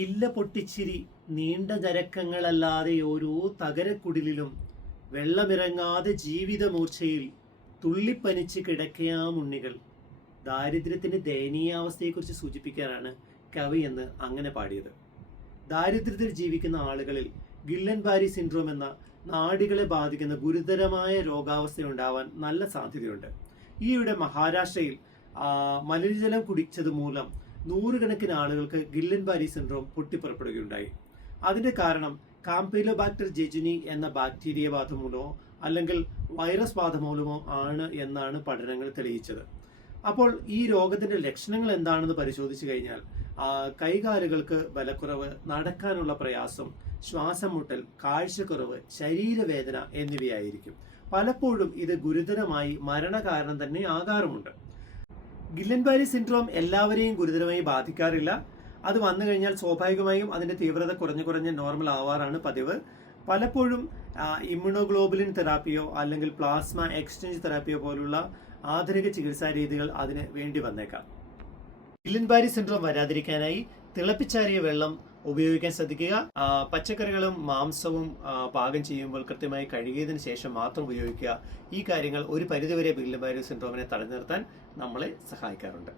ഇല്ല പൊട്ടിച്ചിരി നീണ്ട ഞരക്കങ്ങളല്ലാതെ ഓരോ തകരക്കുടിലും വെള്ളമിറങ്ങാതെ ജീവിതമൂർച്ചയിൽ തുള്ളിപ്പനിച്ച് കിടക്കയാമുണ്ണികൾ. ദാരിദ്ര്യത്തിന്റെ ദയനീയാവസ്ഥയെക്കുറിച്ച് സൂചിപ്പിക്കാനാണ് കവി എന്ന് അങ്ങനെ പാടിയത്. ദാരിദ്ര്യത്തിൽ ജീവിക്കുന്ന ആളുകളിൽ ഗില്ലൻ ബാരി സിൻഡ്രോം എന്ന നാഡികളെ ബാധിക്കുന്ന ഗുരുതരമായ രോഗാവസ്ഥ ഉണ്ടാവാൻ നല്ല സാധ്യതയുണ്ട്. ഈയിടെ മഹാരാഷ്ട്രയിൽ മലിനജലം കുടിച്ചത് മൂലം നൂറുകണക്കിന് ആളുകൾക്ക് ഗില്ലൻ ബാരി സിൻഡ്രോം പൊട്ടിപ്പുറപ്പെടുകയുണ്ടായി. അതിന്റെ കാരണം കാംപെലോബാക്ടർ ജെജുനി എന്ന ബാക്ടീരിയ ബാധ മൂലമോ അല്ലെങ്കിൽ വൈറസ് ബാധ മൂലമോ ആണ് എന്നാണ് പഠനങ്ങൾ തെളിയിച്ചത്. അപ്പോൾ ഈ രോഗത്തിന്റെ ലക്ഷണങ്ങൾ എന്താണെന്ന് പരിശോധിച്ചു കഴിഞ്ഞാൽ കൈകാലുകൾക്ക് ബലക്കുറവ്, നടക്കാനുള്ള പ്രയാസം, ശ്വാസം മുട്ടൽ, കാഴ്ചക്കുറവ്, ശരീരവേദന എന്നിവയായിരിക്കും. പലപ്പോഴും ഇത് ഗുരുതരമായി മരണകാരണം തന്നെ ആകാറുമുണ്ട്. ഗില്ലൻ ബാരി സിൻഡ്രോം എല്ലാവരെയും ഗുരുതരമായി ബാധിക്കാറില്ല. അത് വന്നു കഴിഞ്ഞാൽ സ്വാഭാവികമായും അതിന്റെ തീവ്രത കുറഞ്ഞ് നോർമൽ ആവാറാണ് പതിവ്. പലപ്പോഴും ഇമ്മ്യൂണോഗ്ലോബുലിൻ തെറാപ്പിയോ അല്ലെങ്കിൽ പ്ലാസ്മ എക്സ്ചേഞ്ച് തെറാപ്പിയോ പോലുള്ള ആധുനിക ചികിത്സാ രീതികൾ അതിന് വേണ്ടി വന്നേക്കാം. ഗില്ലൻ ബാരി സിൻഡ്രോം വരാതിരിക്കാനായി തിളപ്പിച്ചാറിയ വെള്ളം ഉപയോഗിക്കാൻ ശ്രദ്ധിക്കുക. പച്ചക്കറികളും മാംസവും പാകം ചെയ്യുമ്പോൾ കൃത്യമായി കഴുകിയതിനു ശേഷം മാത്രം ഉപയോഗിക്കുക. ഈ കാര്യങ്ങൾ ഒരു പരിധിവരെ ഗില്ലൻ ബാരി സിൻഡ്രോമിനെ തടഞ്ഞു നിർത്താൻ നമ്മളെ സഹായിക്കാറുണ്ട്.